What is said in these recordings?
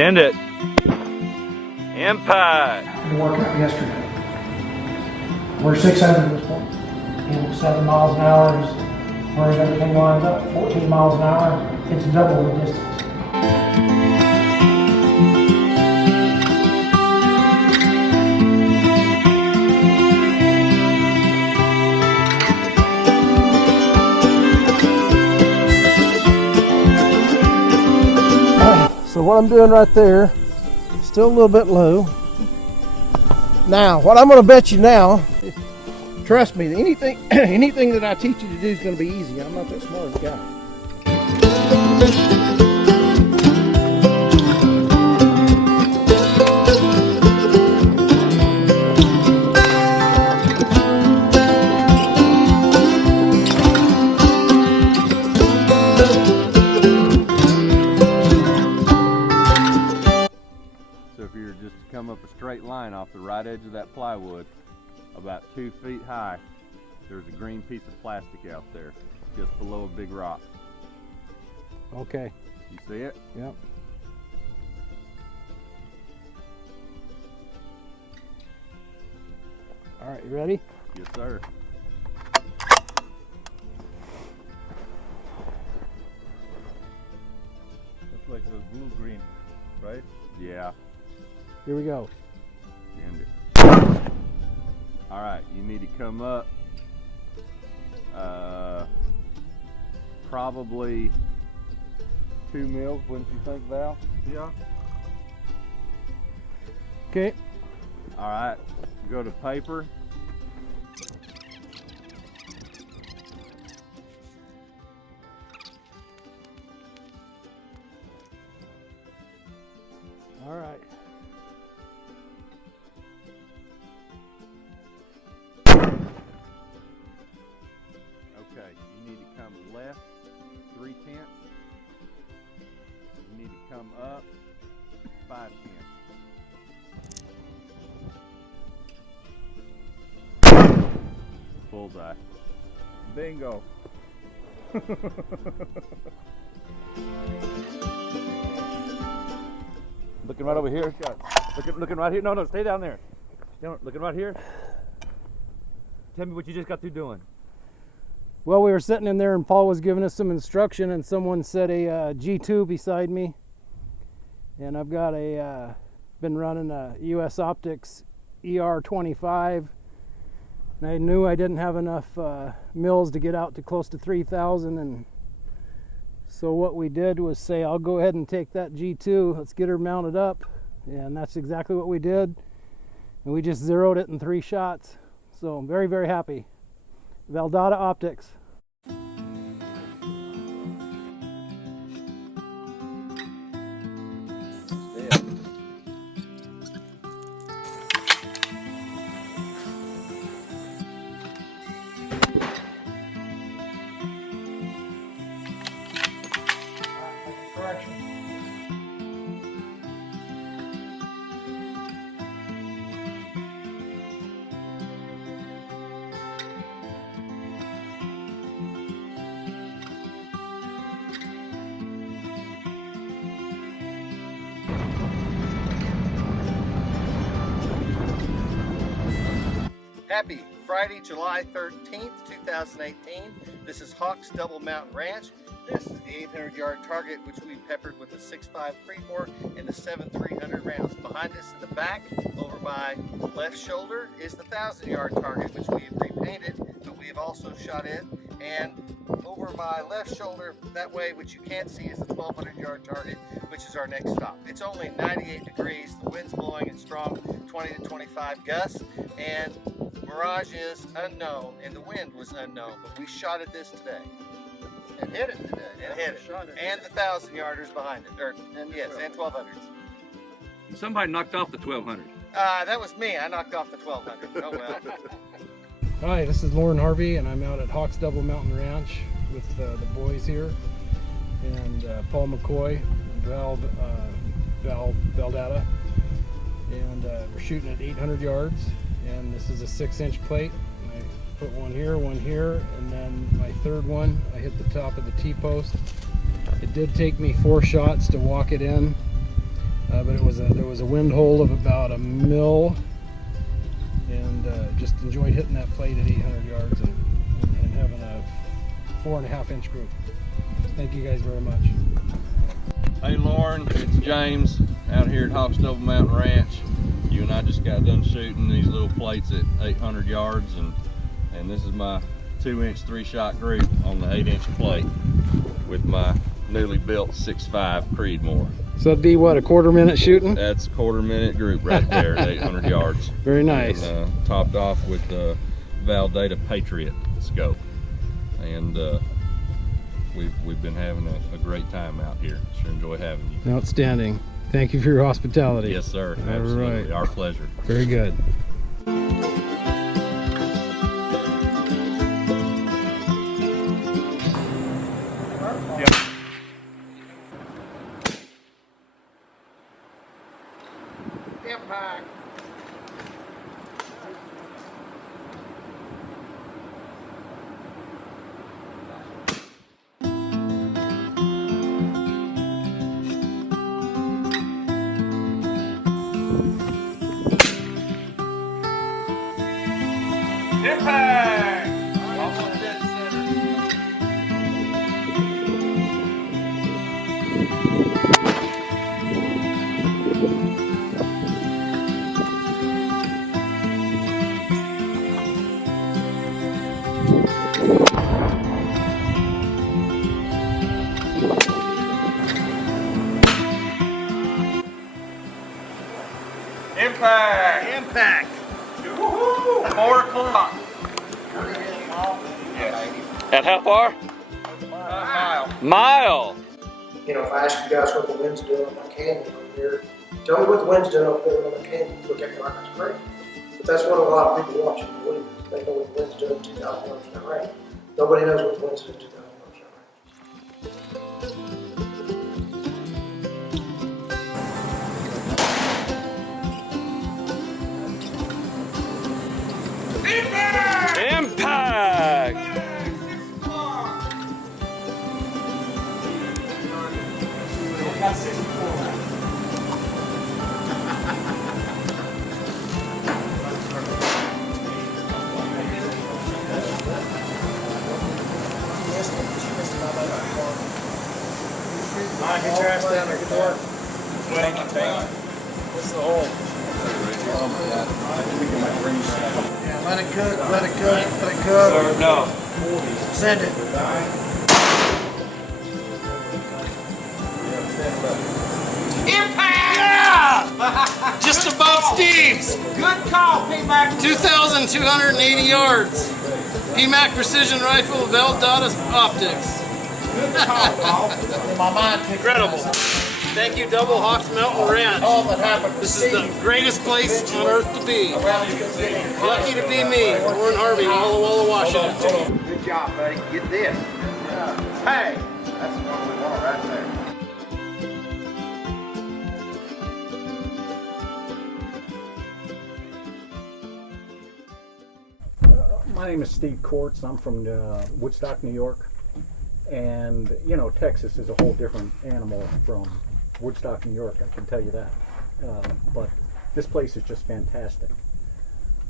Send it. Impact. The workout yesterday. We're 600 this point. 7 miles an hour is where everything lines up. 14 miles an hour, it's double the distance. So what I'm doing right there, still a little bit low. Now, what I'm going to bet you now, trust me, anything that I teach you to do is going to be easy. I'm not that smart of a guy. So if you were just to come up a straight line off the right edge of that plywood, about 2 feet high, there's a green piece of plastic out there, just below a big rock. Okay. You see it? Yep. All right, you ready? Yes, sir. Looks like a blue-green, right? Yeah. Here we go. End it. All right, you need to come up probably 2 mils, wouldn't you think, Val? Yeah. Okay. All right, go to paper. All right. Okay, you need to come left 3/10. You need to come up 5/10. Bullseye. Bingo. Looking right over here. Looking right here. No, stay down there. Looking right here. Tell me what you just got through doing. Well, we were sitting in there and Paul was giving us some instruction and someone set a G2 beside me. And I've got been running a US Optics ELR 25. And I knew I didn't have enough mils to get out to close to 3,000. And so what we did was say, I'll go ahead and take that G2, let's get her mounted up. And that's exactly what we did. And we just zeroed it in 3 shots. So I'm very, very happy. Valdata Optics. Correction. Happy Friday, July 13th, 2018. This is Hawks Double Mountain Ranch. This is the 800-yard target, which we peppered with a 6.5 Creedmoor and the 7.300 rounds. Behind us in the back, over my left shoulder, is the 1,000-yard target, which we have repainted, but we have also shot it. And over my left shoulder, that way, which you can't see, is the 1,200-yard target, which is our next stop. It's only 98 degrees, the wind's blowing in strong 20 to 25 gusts, and mirage is unknown, and the wind was unknown, but we shot at this today. And hit it today. And hit it. And the 1,000-yarders behind it. And 1,200s. Somebody knocked off the 1,200. That was me. I knocked off the 1,200. Oh, well. Hi, this is Lauren Harvey, and I'm out at Hawks Double Mountain Ranch with the boys here, and Paul McCoy, Valdata, and we're shooting at 800 yards, and this is a 6-inch plate. I put one here, and then my third one, I hit the top of the T-post. It did take me 4 shots to walk it in. there was a wind hole of about a mil, and just enjoyed hitting that plate at 800 yards and having a 4.5 inch group. Thank you guys very much. Hey Lauren, it's James out here at Hawks Double Mountain Ranch. You and I just got done shooting these little plates at 800 yards, and this is my 2-inch 3-shot group on the 8-inch plate with my newly built 6.5 Creedmoor. So that'd be what, a quarter-minute shooting? That's a quarter-minute group right there at 800 yards. Very nice. And, topped off with the Valdata Patriot scope, and we've been having a great time out here. Sure enjoy having you. Outstanding. Thank you for your hospitality. Yes, sir. All Absolutely. right. Our pleasure. Very good. Impact. Impact! Almost dead center. Impact! Impact. 4 o'clock. At how far? Mile. You know, if I ask you guys what the wind's doing on my canyon over here, tell me what the wind's doing up there on the canyon. You look at me like that's crazy. But that's what a lot of people watching believe. They know what the wind's doing 2,000 yards in that range. Nobody knows what the wind's doing 2,000 yards in that range. Impact! Get your ass down there, get to work. What's the hole? Yeah, let it cook, let it cook, let it cook. No. Send it. Yeah! Just above Steve's. Good call, P-Mac. 2,280 yards. PMAC Precision Rifle, Valdata Optics. Good call, Paul. In my mind, Incredible. Thank you, Double Hawks Mountain Ranch. all that happened. This is the greatest place on earth to be. Lucky to be me, Warren Harvey, Walla Walla, Washington. Good job, buddy. Get this. Hey, that's the one we want right there. My name is Steve Kortz. I'm from Woodstock, New York. And, you know, Texas is a whole different animal from Woodstock, New York, I can tell you that. But this place is just fantastic.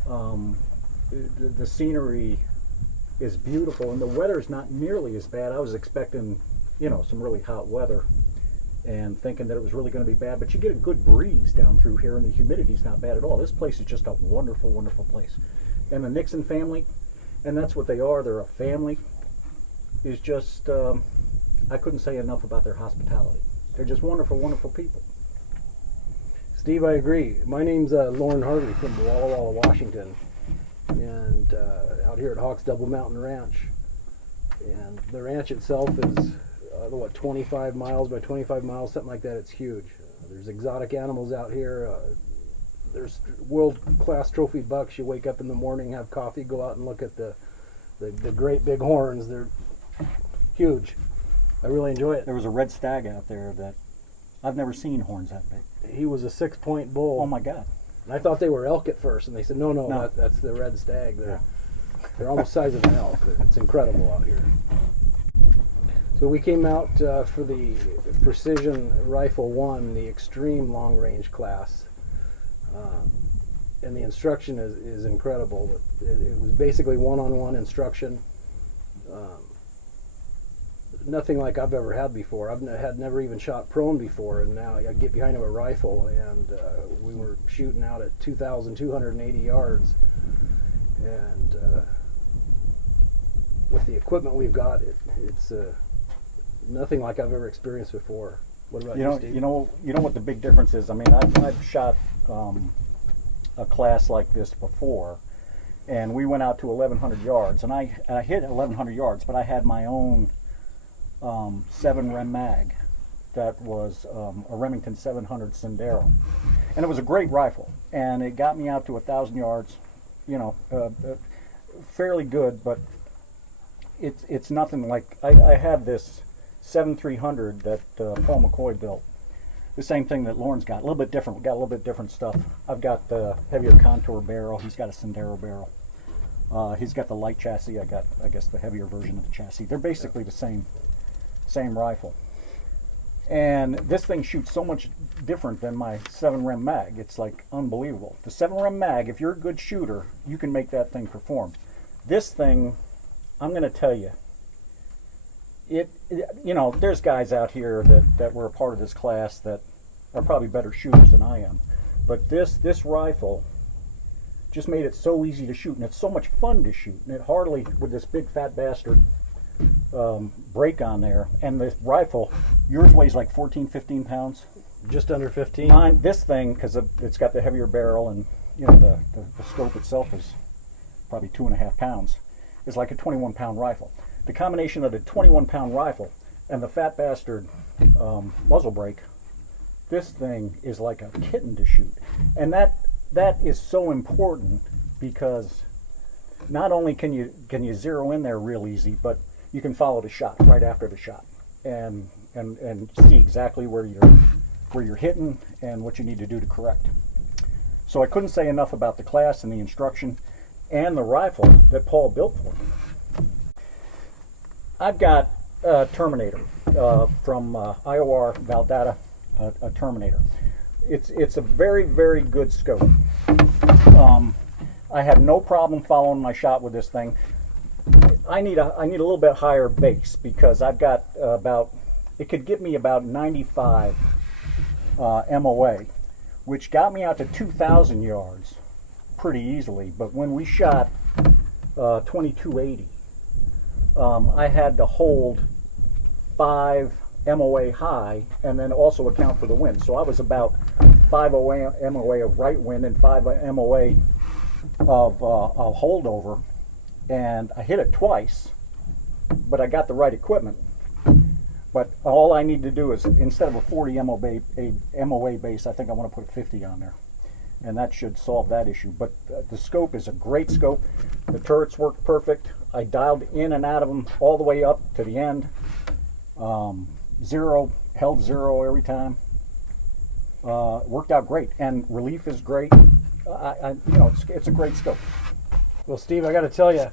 The scenery is beautiful, and the weather's not nearly as bad. I was expecting, you know, some really hot weather and thinking that it was really going to be bad, but you get a good breeze down through here, and the humidity's not bad at all. This place is just a wonderful, wonderful place. And the Nixon family, and that's what they are, they're a family, is just, I couldn't say enough about their hospitality. They're just wonderful, wonderful people. Steve, I agree. My name's Lauren Harvey from Walla Walla, Washington, and out here at Hawks Double Mountain Ranch. And the ranch itself is, what, 25 miles by 25 miles, something like that. It's huge. There's exotic animals out here. There's world-class trophy bucks. You wake up in the morning, have coffee, go out and look at the great big horns. They're huge. I really enjoy it. There was a red stag out there that I've never seen horns that big. He was a 6-point bull. Oh my God. And I thought they were elk at first, and they said, no, No. that's the red stag. They're almost the size of an elk. It's incredible out here. So we came out for the Precision Rifle 1, the extreme long range class. And the instruction is incredible. It was basically one-on-one instruction. Nothing like I've ever had before. I've never even shot prone before, and now I get behind a rifle, and we were shooting out at 2,280 yards. And with the equipment we've got, it's nothing like I've ever experienced before. What about you, Steve? You know what the big difference is. I mean, I've shot a class like this before, and we went out to 1,100 yards, and I hit 1,100 yards, but I had my own 7 rem mag that was a Remington 700 Sendero, and it was a great rifle, and it got me out to 1,000 yards. You know, fairly good, but it's nothing like I had this 7-300 that Paul McCoy built. The same thing that Lauren's got, a little bit different. We got a little bit different stuff. I've got the heavier contour barrel. He's got a Sendero barrel. He's got the light chassis. I got, I guess, the heavier version of the chassis. They're basically the same rifle. And this thing shoots so much different than my 7 rem mag. It's like unbelievable. The 7 rem mag, if you're a good shooter, you can make that thing perform. This thing, I'm going to tell you, you know, there's guys out here that were a part of this class that are probably better shooters than I am. But this rifle just made it so easy to shoot, and it's so much fun to shoot. And it hardly, with this big fat bastard break on there, and this rifle, yours weighs like 14, 15 pounds. Just under 15. Mine, this thing, because it's got the heavier barrel, and you know the scope itself is probably 2.5 pounds, is like a 21-pound rifle. The combination of the 21-pound rifle and the fat bastard muzzle brake, this thing is like a kitten to shoot. And that is so important, because not only can you zero in there real easy, but you can follow the shot right after the shot and see exactly where you're hitting and what you need to do to correct. So I couldn't say enough about the class and the instruction and the rifle that Paul built for me. I've got a Terminator from IOR Valdata, a Terminator. It's a very, very good scope. I have no problem following my shot with this thing. I need a little bit higher base, because I've got it could get me about 95 MOA, which got me out to 2,000 yards pretty easily. But when we shot 2280, I had to hold 5 MOA high and then also account for the wind. So I was about 5 MOA of right wind and 5 MOA of holdover, and I hit it twice, but I got the right equipment. But all I need to do is, instead of a 40 MOA base, I think I want to put a 50 on there, and that should solve that issue. But the scope is a great scope. The turrets work perfect. I dialed in and out of them all the way up to the end. Held zero every time. Worked out great, and relief is great. It's a great scope. Well, Steve, I got to tell you,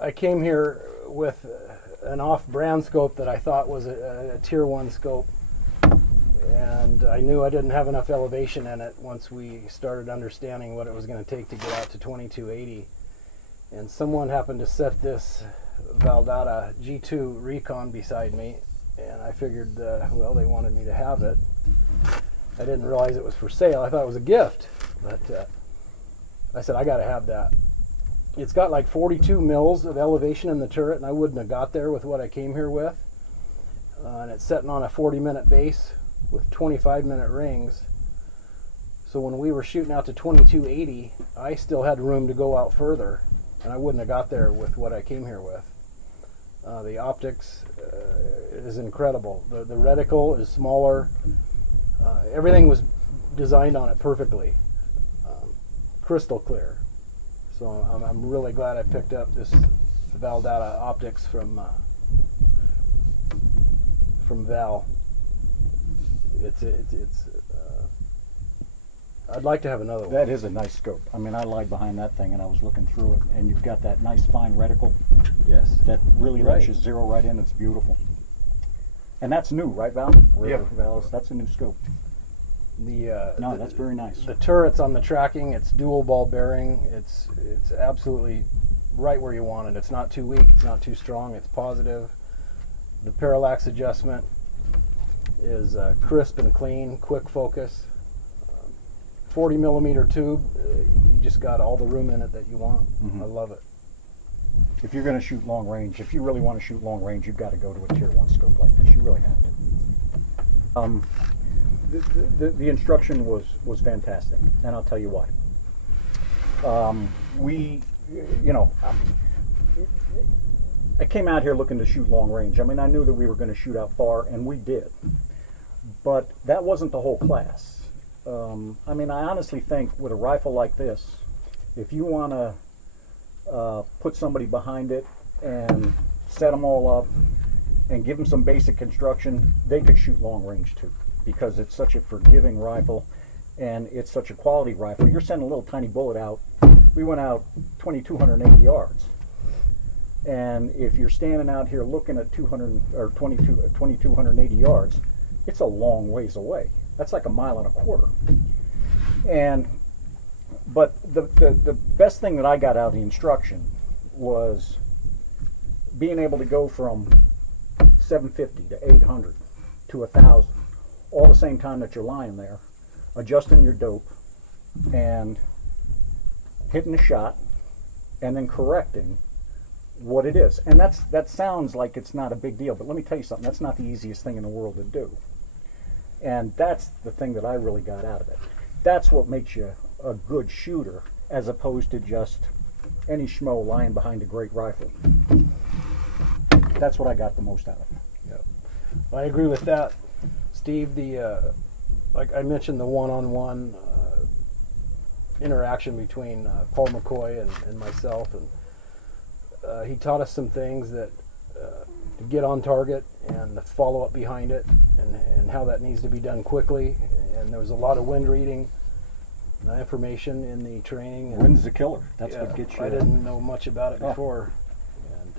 I came here with an off-brand scope that I thought was a tier 1 scope, and I knew I didn't have enough elevation in it once we started understanding what it was going to take to get out to 2280. And someone happened to set this Valdata G2 Recon beside me, and I figured, well, they wanted me to have it. I didn't realize it was for sale. I thought it was a gift, but I said, I got to have that. It's got like 42 mils of elevation in the turret, and I wouldn't have got there with what I came here with. And it's sitting on a 40-minute base with 25-minute rings. So when we were shooting out to 2280, I still had room to go out further, and I wouldn't have got there with what I came here with. The optics is incredible. The reticle is smaller. Everything was designed on it perfectly. Crystal clear. So I'm really glad I picked up this Valdata optics from Val. I'd like to have another one. That is a nice scope. I mean, I lied behind that thing and I was looking through it, and you've got that nice fine reticle. Yes. That really Right. lets you zero right in. It's beautiful. And that's new, right, Val? Yep. Val's, that's a new scope. No, that's very nice. The turrets on the tracking, it's dual ball bearing. It's absolutely right where you want it. It's not too weak, it's not too strong, it's positive. The parallax adjustment is crisp and clean, quick focus. 40 millimeter tube, you just got all the room in it that you want. Mhm. I love it. If you're going to shoot long range, if you really want to shoot long range, you've got to go to a tier 1 scope like this. You really have to. The instruction was fantastic, and I'll tell you why. I came out here looking to shoot long range. I mean, I knew that we were going to shoot out far, and we did. But that wasn't the whole class. I mean, I honestly think with a rifle like this, if you want to put somebody behind it and set them all up and give them some basic construction, they could shoot long range too, because it's such a forgiving rifle and it's such a quality rifle. You're sending a little tiny bullet out. We went out 2,280 yards. And if you're standing out here looking at 2,280 yards, it's a long ways away. That's like 1.25 miles. But the best thing that I got out of the instruction was being able to go from 750 to 800 to 1,000, all the same time that you're lying there, adjusting your dope and hitting the shot and then correcting what it is. And that sounds like it's not a big deal, but let me tell you something, that's not the easiest thing in the world to do. And that's the thing that I really got out of it. That's what makes you a good shooter, as opposed to just any schmo lying behind a great rifle. That's what I got the most out of it. Yep. I agree with that, Steve. The like I mentioned, the one-on-one interaction between Paul McCoy and myself, and he taught us some things that to get on target and the follow up behind it, and how that needs to be done quickly. And there was a lot of wind reading information in the training. And Wind's a killer. That's yeah, what gets you. I didn't know much about it Oh. before, and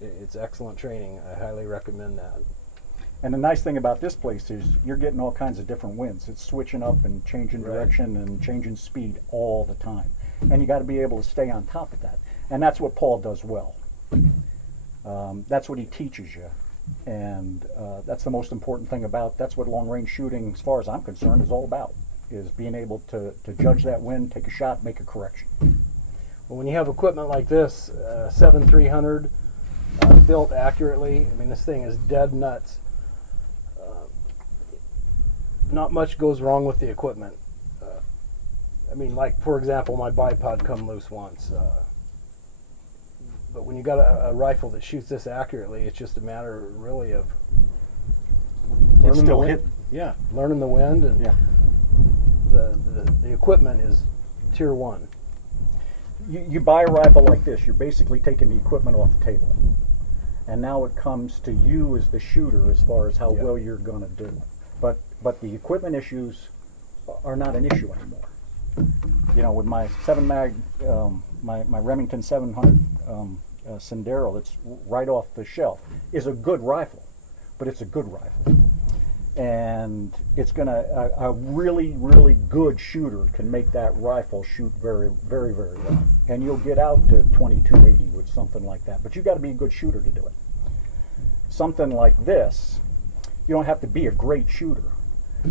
it's excellent training. I highly recommend that. And the nice thing about this place is you're getting all kinds of different winds. It's switching up and changing Right. direction and changing speed all the time. And you got to be able to stay on top of that. And that's what Paul does well. That's what he teaches you. And that's the most important thing that's what long range shooting, as far as I'm concerned, is all about, is being able to judge that wind, take a shot, make a correction. Well, when you have equipment like this, 7-300, built accurately, I mean, this thing is dead nuts. Not much goes wrong with the equipment. I mean, like, for example, my bipod come loose once. But when you got a rifle that shoots this accurately, it's just a matter really of It's still wind. hitting. Yeah, learning the wind, and Yeah. the equipment is tier 1. You buy a rifle like this, you're basically taking the equipment off the table. And now it comes to you as the shooter as far as how Yeah. well you're going to do. But the equipment issues are not an issue anymore. You know, with my 7 mag, my Remington 700 Sendero that's right off the shelf is a good rifle, but it's a good rifle. And it's gonna, a really, really good shooter can make that rifle shoot very, very, very well. And you'll get out to 2280 with something like that, but you got to be a good shooter to do it. Something like this, you don't have to be a great shooter.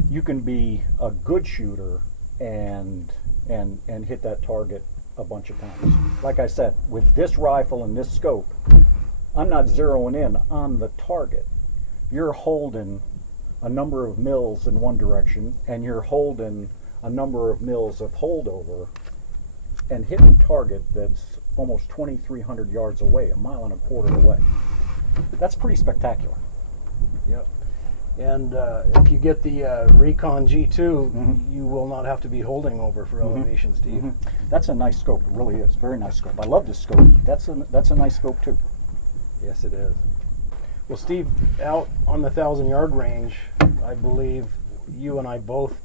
You can be a good shooter and hit that target a bunch of times. Like I said, with this rifle and this scope, I'm not zeroing in on the target. You're holding a number of mils in one direction, and you're holding a number of mils of holdover and hitting target that's almost 2,300 yards away, 1.25 miles away. That's pretty spectacular. Yep. And if you get the Recon G2, Mhm. you will not have to be holding over for elevation, Steve. Mhm. That's a nice scope. It really is. Very nice scope. I love this scope. That's a nice scope too. Yes, it is. Well, Steve, out on the 1,000-yard range, I believe you and I both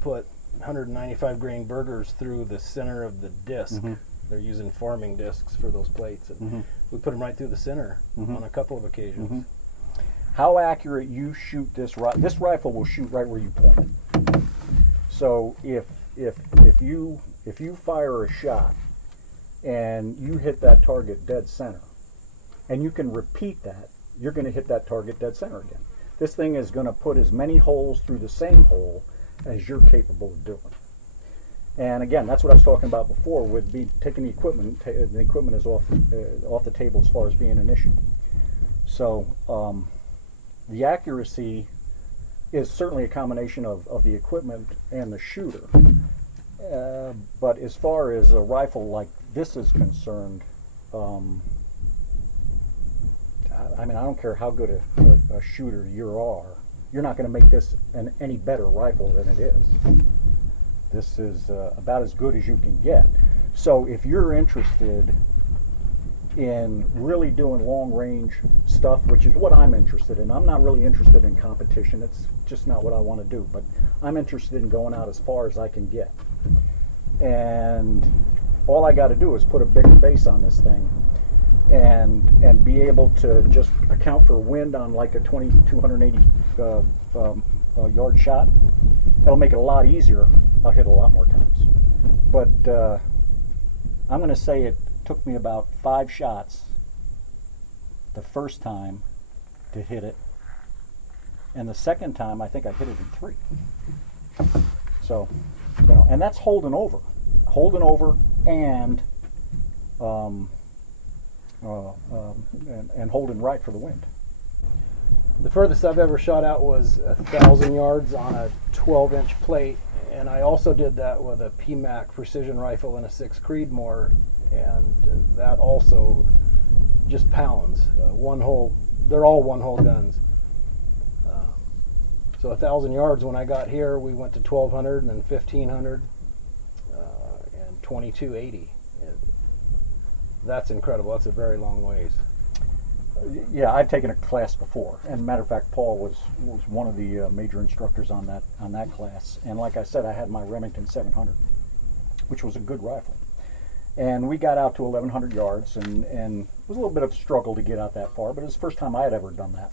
put 195 grain burgers through the center of the disc. they're using forming discs for those plates, and we put them right through the center on a couple of occasions. How accurate you shoot this rifle will shoot right where you point it. So if you fire a shot and you hit that target dead center, and you can repeat that, you're going to hit that target dead center again. This thing is going to put as many holes through the same hole as you're capable of doing. And again, that's what I was talking about before with taking the equipment. The equipment is off the table as far as being an issue. So the accuracy is certainly a combination of the equipment and the shooter. But as far as a rifle like this is concerned, I mean, I don't care how good a shooter you are, you're not going to make this any better rifle than it is. This is about as good as you can get. So if you're interested in really doing long range stuff, which is what I'm interested in. I'm not really interested in competition. It's just not what I want to do, but I'm interested in going out as far as I can get. And all I got to do is put a big base on this thing and be able to just account for wind on like a 280 yard shot. That'll make it a lot easier. I'll hit a lot more times. But I'm going to say it took me about 5 shots the first time to hit it, and the second time I think I hit it in 3. So, you know, and that's holding over and holding right for the wind. The furthest I've ever shot out was 1,000 yards on a 12-inch plate, and I also did that with a PMAC precision rifle and a 6 Creedmoor, and that also just pounds. One hole, they're all one-hole guns. So 1,000 yards, when I got here, we went to 1,200 and then 1,500 and 2,280. That's incredible. That's a very long ways. Yeah, I'd taken a class before, and matter of fact, Paul was one of the major instructors on that class. And like I said, I had my Remington 700, which was a good rifle. And we got out to 1,100 yards, and it was a little bit of a struggle to get out that far, but it was the first time I had ever done that.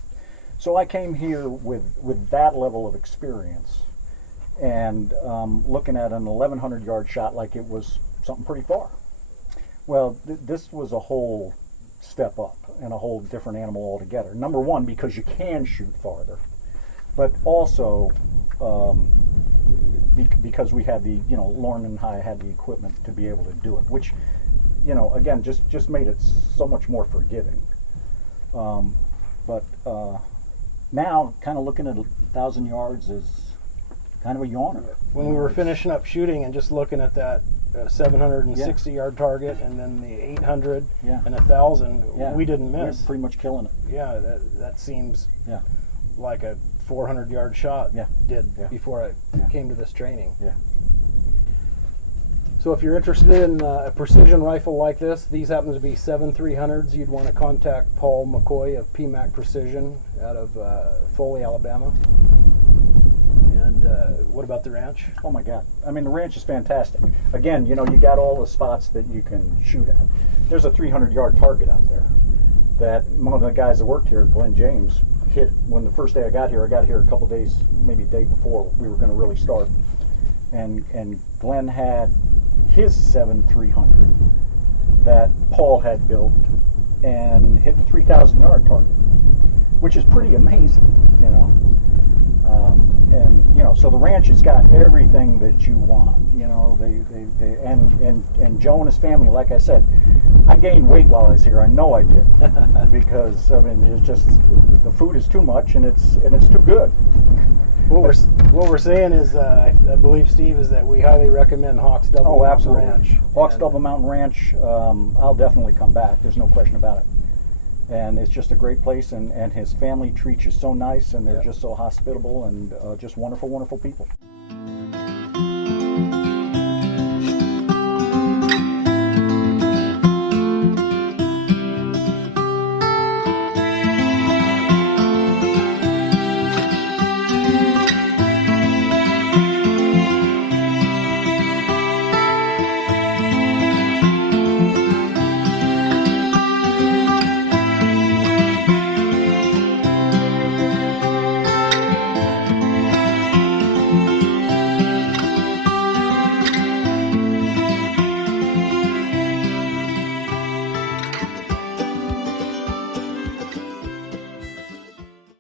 So I came here with that level of experience, and looking at an 1,100 yard shot like it was something pretty far. Well, this was a whole step up and a whole different animal altogether. Number one, because you can shoot farther, but also because we had Lauren and I had the equipment to be able to do it, which, again, just made it so much more forgiving. But now, kind of looking at 1,000 yards is kind of a yawner. When we were finishing up shooting and just looking at that 760 yard target, and then the 800 and 1,000, we didn't miss. We're pretty much killing it. Yeah, that seems like a 400 yard shot did before I came to this training. Yeah. So if you're interested in a precision rifle like this, these happen to be 7.300s. You'd want to contact Paul McCoy of PMAC Precision out of Foley, Alabama. And what about the ranch? Oh my God. I mean, the ranch is fantastic. Again, you got all the spots that you can shoot at. There's a 300 yard target out there that one of the guys that worked here, Glenn James, hit when the first day I got here a couple days, maybe a day before we were going to really start. And Glenn had his 7.300 that Paul had built and hit the 3,000 yard target, which is pretty amazing, and so the ranch has got everything that you want. And Joe and his family, like I said, I gained weight while I was here. I know I did because it's just the food is too much and it's too good. What we're saying is, I believe, Steve, is that we highly recommend Hawks Double Mountain Ranch. Hawks Double Mountain Ranch. I'll definitely come back. There's no question about it. And it's just a great place, and his family treats you so nice, and they're just so hospitable and just wonderful, wonderful people.